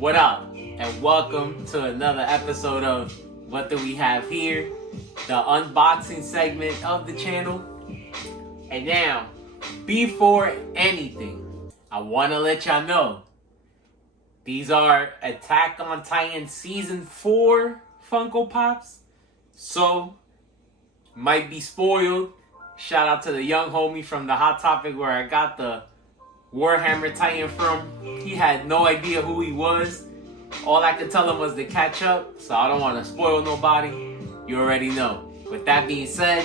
What up? And welcome to another episode of What Do We Have Here? The unboxing segment of the channel. And now, before anything, I want to let y'all know these are Attack on Titan Season 4 Funko Pops. So, might be spoiled. Shout out to the young homie from the Hot Topic where I got the Warhammer Titan from. He had no idea who he was. All I could tell him was to catch up, so I don't want to spoil nobody. You already know. With that being said,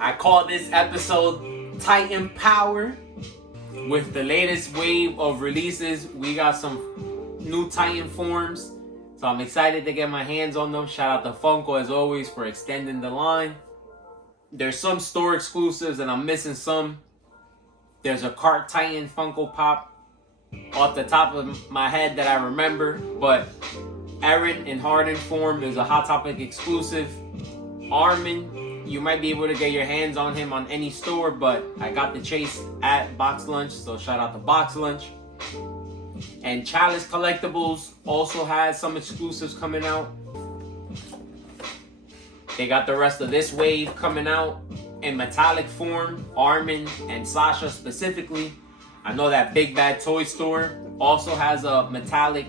I call this episode Titan Power. With the latest wave of releases, we got some new Titan forms, so I'm excited to get my hands on them. Shout out to Funko as always for extending the line. There's some store exclusives and I'm missing some. There's a Cart Titan Funko Pop off the top of my head that I remember, but Eren in hardened form is a Hot Topic exclusive. Armin, you might be able to get your hands on him on any store, but I got the chase at Box Lunch, so shout out to Box Lunch. And Chalice Collectibles also has some exclusives coming out. They got the rest of this wave coming out in metallic form, Armin and Sasha specifically. I know that Big Bad Toy Store also has a metallic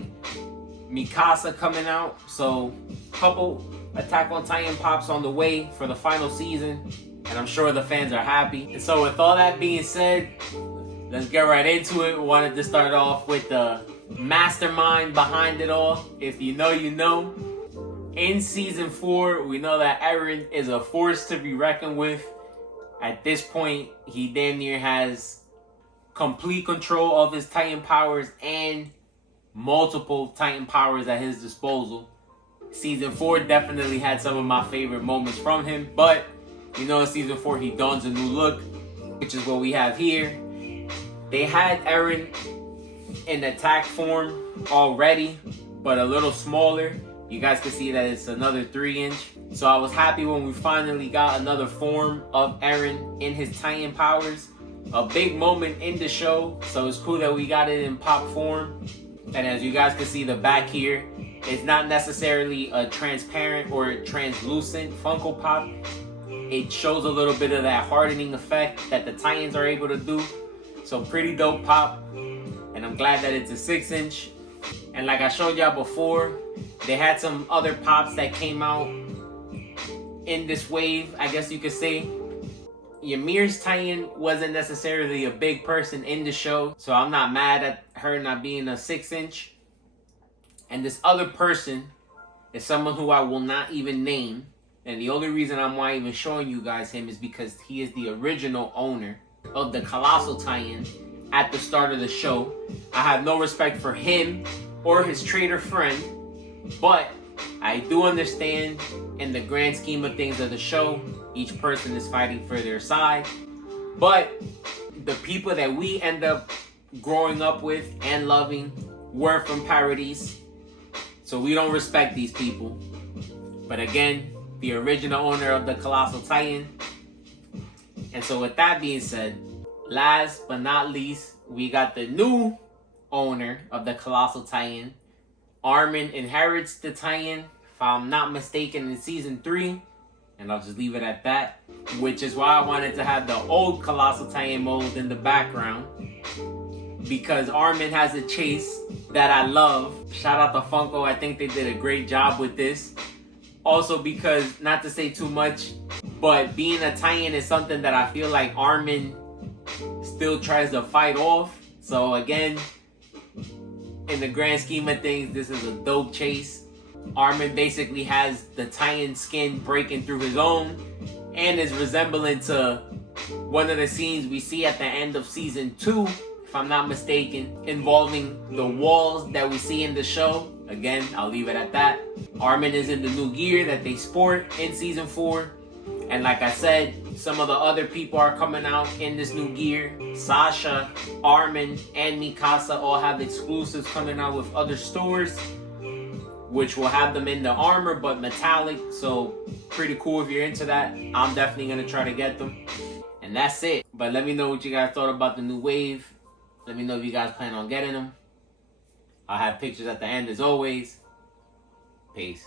Mikasa coming out. So, a couple Attack on Titan pops on the way for the final season. And I'm sure the fans are happy. And so with all that being said, let's get right into it. We wanted to start off with the mastermind behind it all. If you know, you know. In Season 4, we know that Eren is a force to be reckoned with. At this point, he damn near has complete control of his Titan powers and multiple Titan powers at his disposal. Season 4 definitely had some of my favorite moments from him, but you know in Season 4 he dons a new look, which is what we have here. They had Eren in attack form already, but a little smaller. You guys can see that it's another 3-inch. So I was happy when we finally got another form of Eren in his Titan powers. A big moment in the show, so it's cool that we got it in pop form. And as you guys can see, the back here, it's not necessarily a transparent or translucent Funko Pop. It shows a little bit of that hardening effect that the Titans are able to do. So pretty dope pop. And I'm glad that it's a 6-inch. And like I showed y'all before, they had some other pops that came out in this wave, I guess you could say. Ymir's Titan wasn't necessarily a big person in the show, so I'm not mad at her not being a 6-inch. And this other person is someone who I will not even name. And the only reason I'm why even showing you guys him is because he is the original owner of the Colossal Titan at the start of the show. I have no respect for him or his traitor friend, but I do understand in the grand scheme of things of the show, each person is fighting for their side. But the people that we end up growing up with and loving were from paradis. So we don't respect these people. But again, the original owner of the Colossal Titan. And so with that being said, last but not least, we got the new owner of the Colossal Titan. Armin inherits the Titan, if I'm not mistaken, in Season 3. And I'll just leave it at that. Which is why I wanted to have the old Colossal Titan mold in the background. Because Armin has a chase that I love. Shout out to Funko, I think they did a great job with this. Also because, not to say too much, but being a Titan is something that I feel like Armin still tries to fight off. So again, in the grand scheme of things, this is a dope chase. Armin basically has the Titan skin breaking through his own and is resembling to one of the scenes we see at the end of Season 2, if I'm not mistaken, involving the walls that we see in the show. Again, I'll leave it at that. Armin is in the new gear that they sport in Season 4. And like I said, some of the other people are coming out in this new gear. Sasha, Armin, and Mikasa all have exclusives coming out with other stores, which will have them in the armor but metallic. So pretty cool if you're into that. I'm definitely going to try to get them. And that's it. But let me know what you guys thought about the new wave. Let me know if you guys plan on getting them. I'll have pictures at the end as always. Peace.